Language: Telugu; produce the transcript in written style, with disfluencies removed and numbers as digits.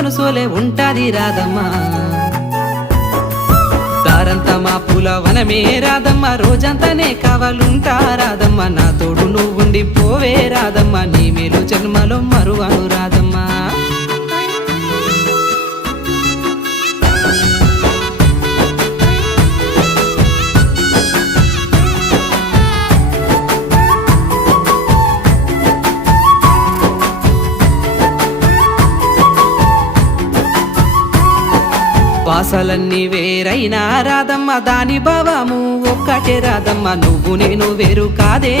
మనసోలే ఉంటాది రాధమ్మ దారంతా మా పూల వనమే రాధమ్మ రోజంతానే కావాలుంటా రాధమ్మ నా తోడు నువ్వుండి పోవే రాధమ్మ నీ మేలు జన్మలో మరువను రాధమ్మ వాసాలన్నీ వేరైనా రాధమ్మ దాని భావము ఒక్కటే రాధమ్మ నువ్వు నేను వేరు కాదే